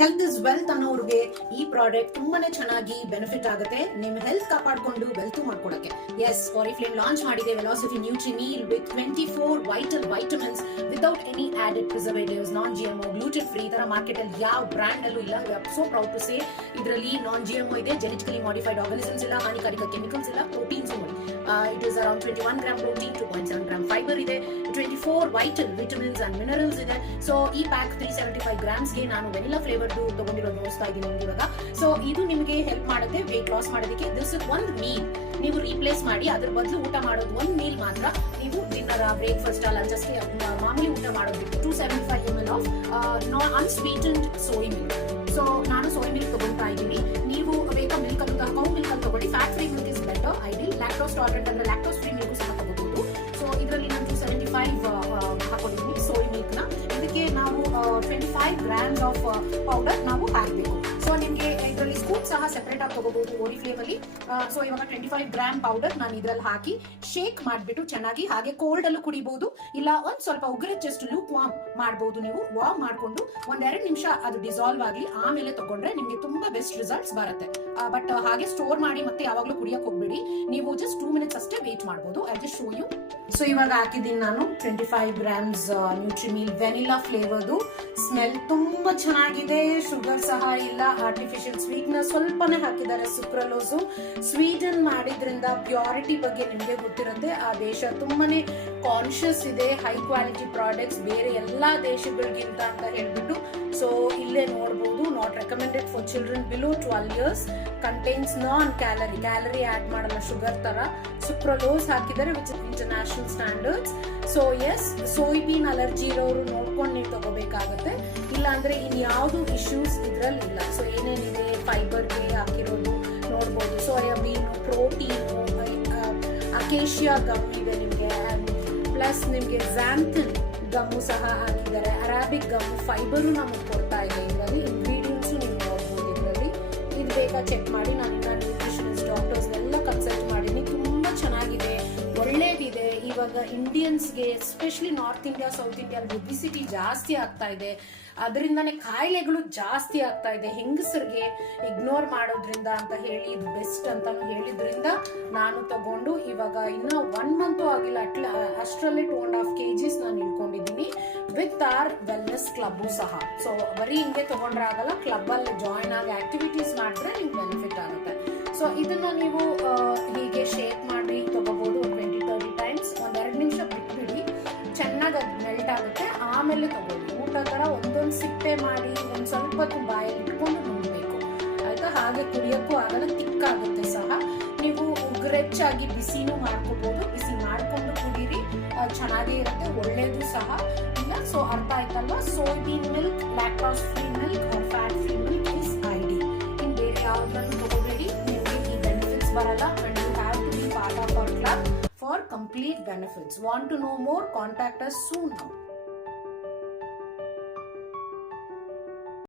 Health is wealth ಅನ್ನೋರಿಗೆ ಈ product ತುಂಬಾನೇ ಚೆನ್ನಾಗಿ ಬೆನಿಫಿಟ್ ಆಗುತ್ತೆ. ನಿಮ್ಮ ಹೆಲ್ತ್ ಕಾಪಾಡಿಕೊಂಡು ವೆಲ್ತ್ ಮಾಡ್ಕೊಡಕ್ಕೆ. ಎಸ್, ಆರಿಫ್ಲೇಮ್ ಲಾಂಚ್ ಮಾಡಿದೆ velocity nutri meal with 24 vital vitamins without any added preservatives, non GMO, gluten free. ತರ ಮಾರ್ಕೆಟ್ ಅಲ್ಲಿ ಯಾವ ಬ್ರಾಂಡ್ ಅಲ್ಲೂ ಇಲ್ಲ. We are so proud to say ಇದರಲ್ಲಿ ನಾನ್ ಜಿಎಂಒ ಇದೆ, ಜೆನೆಟಿಕಲಿ ಮಾಡಿಫೈಡ್ ಆರ್ಗನಿಸಮ್ಸ್ ಇಲ್ಲ, ಹಾನಿಕಾರಕ ಕೆಮಿಕಲ್ಸ್ ಇಲ್ಲ, ಪ್ರೋಟೀನ್ಸ್ ಇಲ್ಲ. It is around 21 gram protein, 2.7 gram fiber ಇದೆ, 24 vital vitamins and minerals ಇದೆ. ಸೊ ಈ ಪ್ಯಾಕ್ 375 grams ಗೆ ನಾನು ವೆನಿಲಾ ಫ್ಲೇವರ್ದು ತಗೊಂಡಿರೋದು ನೋಡ್ತಾ ಇದ್ದೀನಿ ಇವಾಗ. ಸೊ ಇದು ನಿಮಗೆ ಹೆಲ್ಪ್ ಮಾಡುತ್ತೆ ವೇಟ್ ಲಾಸ್ ಮಾಡೋದಕ್ಕೆ. ದಿಸ್ ಇಸ್ ಒಂದು ಮೀಲ್ ನೀವು ರೀಪ್ಲೇಸ್ ಮಾಡಿ ಅದ್ರ ಬದಲು ಊಟ ಮಾಡೋದು ಒಂದು ಮೀಲ್ ಮಾತ್ರ. ನೀವು ಡಿನ್ನರ್, ಬ್ರೇಕ್ಫಾಸ್ಟ್, ಲಂಚ್ ಅಷ್ಟೇ ಮಾಮೂಲಿ ಊಟ ಮಾಡೋದು. 275 ml of unsweetened soy milk. So ನಾನು ಸೋಯ್ ಮಿಲ್ಕ್ ತಗೊಳ್ತಾ ಇದ್ದೀನಿ. ನೀವು ಬೇಕಾ ಮಿಲ್ಕ್ ಅಂತ ಕೌ ಮಿಲ್ಕ್ ಅಂತ ತಗೊಳ್ಳಿ. Fat free milk is better. Ideal lactose tolerant ಅಂದ್ರೆ ಲ್ಯಾಕ್ಟೋಸ್ ಫ್ರೀ ಮಿಲ್ಕ್ ಸಹ ತಗೋಬಹುದು. ಸೊ ಇದರಲ್ಲಿ ನಾನು 275 ಹಾಕೊಂಡಿದ್ದೀನಿ ಸೋಯ್ ಮಿಲ್ಕ್ ನ. ಇದಕ್ಕೆ ನಾವು 25 grams ಆಫ್ ಪೌಡರ್ ನಾವು ಹಾಕಬೇಕು. ಸೊ ನಿಮಗೆ ಇದರಲ್ಲಿ ಸ್ಕೂಪ್ ಸಹ ಸೆಪರೇಟ್ ಆಗಿ ತಗೋಬಹುದು ಓರಿಫ್ಲೇಮ್ ಅಲ್ಲಿ. ಸೊ ಇವಾಗ 25 gram ಪೌಡರ್ ನಾನು ಇದ್ರಲ್ಲಿ ಹಾಕಿ ಶೇಕ್ ಮಾಡ್ಬಿಟ್ಟು ಚೆನ್ನಾಗಿ, ಹಾಗೆ ಕೋಲ್ಡ್ ಅಲ್ಲೂ ಕುಡಿಬಹುದು, ಇಲ್ಲ ಒಂದ್ ಸ್ವಲ್ಪ ಉಗ್ರ ಜಸ್ಟ್ ಲೂಕ್ ವಾರ್ಮ್ ಮಾಡಬಹುದು. ನೀವು ವಾರ್ಮ್ ಮಾಡ್ಕೊಂಡು 1-2 ನಿಮಿಷ ಅದು ಡಿಸಾಲ್ವ್ ಆಗಿ ಆಮೇಲೆ ತಗೊಂಡ್ರೆ ನಿಮ್ಗೆ ತುಂಬಾ ಬೆಸ್ಟ್ ರಿಸಲ್ಟ್ಸ್ ಬರುತ್ತೆ. ಬಟ್ ಹಾಗೆ ಸ್ಟೋರ್ ಮಾಡಿ ಮತ್ತೆ ಯಾವಾಗ್ಲೂ ಕುಡಿಯಕ್ ಹೋಗ್ಬೇಡಿ. ನೀವು ಜಸ್ಟ್ 2 minutes ಅಷ್ಟೇ ವೇಟ್ ಮಾಡಬಹುದು. I just show you. So ಇವಾಗ ಹಾಕಿದ್ದೀನಿ ನಾನು 25 grams ನ್ಯೂಟ್ರಿ ಮೀಲ್ ವೆನಿಲಾ ಫ್ಲೇವರ್ದು. ಸ್ಮೆಲ್ ತುಂಬಾ ಚೆನ್ನಾಗಿದೆ. ಶುಗರ್ ಸಹ ಇಲ್ಲ, ಆರ್ಟಿಫಿಷಿಯಲ್ ಸ್ವೀಟ್ನೆಸ್ ಸ್ವಲ್ಪನೇ ಹಾಕಿದ್ದಾರೆ, ಸುಕ್ರಲೋಸ್. ಸ್ವೀಡನ್ ಮಾಡಿದ್ರಿಂದ ಪ್ಯೂರಿಟಿ ಬಗ್ಗೆ ನಿಮಗೆ ಗೊತ್ತಿರುತ್ತೆ. ಆ ದೇಶ ತುಂಬಾನೇ ಕಾನ್ಶಿಯಸ್ ಇದೆ ಹೈ ಕ್ವಾಲಿಟಿ ಪ್ರಾಡಕ್ಟ್ಸ್ ಬೇರೆ ಎಲ್ಲಾ ದೇಶಗಳಿಗಿಂತ ಅಂತ ಹೇಳ್ಬಿಟ್ಟು. ಸೊ ಇಲ್ಲೇ ನೋಡಬಹುದು, not recommended for children below 12 years, contains non calorie add ಮಾಡಲ್ಲ ಶುಗರ್ ತರ. ಸುಕ್ರಲೋಸ್ ಹಾಕಿದ್ದಾರೆ which is international standards. So yes, soybean allergy ಇರೋರು ನೋಡ್ಕೊಂಡು ನೀವು ತಗೋಬೇಕಾಗತ್ತೆ, ಇಲ್ಲ ಅಂದ್ರೆ ಇನ್ಯಾವುದು ಇಶ್ಯೂಸ್ ಇದ್ರಲ್ಲಿ ಇಲ್ಲ. ಸೊ ಏನೇನಿದೆ ಫೈಬರ್ಗೆ ಹಾಕಿರೋದು ನೋಡ್ಬೋದು. ಸೋಯಾಬೀನ್, ಪ್ರೋಟೀನ್, ಅಕೇಶಿಯಾ ಗಮ್ ಇದೆ ನಿಮ್ಗೆ, ಪ್ಲಸ್ ನಿಮ್ಗೆ ಝ್ಯಾಂಥಿನ್ ಗಮ್ಮು ಸಹ ಹಾಕಿದ್ದಾರೆ. ಅರಾಬಿಕ್ ಗಮ್ ಫೈಬರು ನಮಗೆ ಕೊಡ್ತಾ ಇದೆ. ಇದರಲ್ಲಿ ಇಂಗ್ರೀಡಿಯೆಂಟ್ಸ್ ನೀವು ನೋಡ್ಬೋದು. ಇದರಲ್ಲಿ ಇದು ಬೇಕಾ ಚೆಕ್ ಮಾಡಿ. ನಾನು ಇನ್ನ ನ್ಯೂಟ್ರಿಷನಿಸ್ಟ್ ಡಾಕ್ಟರ್ಸ್ ಎಲ್ಲ ಕನ್ಸಲ್ಟ್ ಮಾಡೀನಿ. ತುಂಬಾ ಚೆನ್ನಾಗಿದೆ, ಒಳ್ಳೇದಿದೆ. ಇವಾಗ ಇಂಡಿಯನ್ಸ್ಗೆ especially north India, south India obesity ಜಾಸ್ತಿ ಆಗ್ತಾ ಇದೆ. ಅದರಿಂದಾನೇ ಕಾಯಿಲೆಗಳು ಜಾಸ್ತಿ ಆಗ್ತಾ ಇದೆ. ಹೆಂಗಸರಿಗೆ ಇಗ್ನೋರ್ ಮಾಡೋದ್ರಿಂದ ಅಂತ ಹೇಳಿ ಇದು ಬೆಸ್ಟ್ ಅಂತಾನು ಹೇಳಿದ್ರಿಂದ ನಾನು ತಗೊಂಡು ಇವಾಗ ಇನ್ನ 1 month ಆಗಿಲ್ಲ, ಅಷ್ಟರಲ್ಲಿ 2.5 kgs ನಾನು ಇಳ್ಕೊಂಡಿದ್ದೀನಿ ವಿತ್ ಆರ್ ವೆಲ್ನೆಸ್ ಕ್ಲಬ್ ಸಹ. ಸೊ ಬರೀ ಹಿಂಗೆ ತಗೊಂಡ್ರೆ ಆಗಲ್ಲ, ಕ್ಲಬ್ ಅಲ್ಲಿ ಜಾಯಿನ್ ಆಗಿ ಆಕ್ಟಿವಿಟೀಸ್ ಮಾಡಿದ್ರೆ ನಿಮ್ಗೆ ಬೆನಿಫಿಟ್ ಆಗುತ್ತೆ. ಸೊ ಇದನ್ನ ನೀವು ಹೀಗೆ ಶೇಕ್ ಮಾಡಿ ತಗೋಬಹುದು 20-30 times. 1-2 ನಿಮಿಷ ಬಿಟ್ಬಿಡಿ, ಚೆನ್ನಾಗಿ ಅದು ಮೆಲ್ಟ್ ಆಗುತ್ತೆ. ಆಮೇಲೆ ತಗೊಳ್ಳಿ. ಊಟ ತರ ಒಂದೊಂದು ಸಿಪ್ಪೆ ಮಾಡಿ ಒಂದ್ ಸ್ವಲ್ಪ ಹೊತ್ತು ಬಾಯಲ್ಲಿ ಇಟ್ಕೊಂಡು ನುಂಗಬೇಕು, ಆಯ್ತಾ? ಹಾಗೆ ಕುಡಿಯೋಕ್ಕೂ ಆಗಲ್ಲ, ತಿಕ್ಕಾಗುತ್ತೆ ಸಹ. ನೀವು ಉಗುರೆಚ್ಚಾಗಿ ಬಿಸಿನೂ ಮಾಡ್ಕೋಬಹುದು. ಬಿಸಿ ಮಾಡ್ಕೊಂಡು ಕುಡೀರಿ, ಚೆನ್ನಾಗೇ ಇರುತ್ತೆ, ಒಳ್ಳೇದು ಸಹ. ಇಲ್ಲ ಸೊ ಅರ್ಥ ಆಯ್ತಲ್ವಾ? Soybean milk, lactose free milk or fat free milk is ideal. In ಬೇರೆ ಯಾವ್ದನ್ನು ತಗೋಬೇಡಿ, ನಿಮಗೆ ಈ ಬೆನಿಫಿಟ್ಸ್ ಬರಲ್ಲ. And you have to be part of our club for complete benefits. Want to know more? Contact us soon now.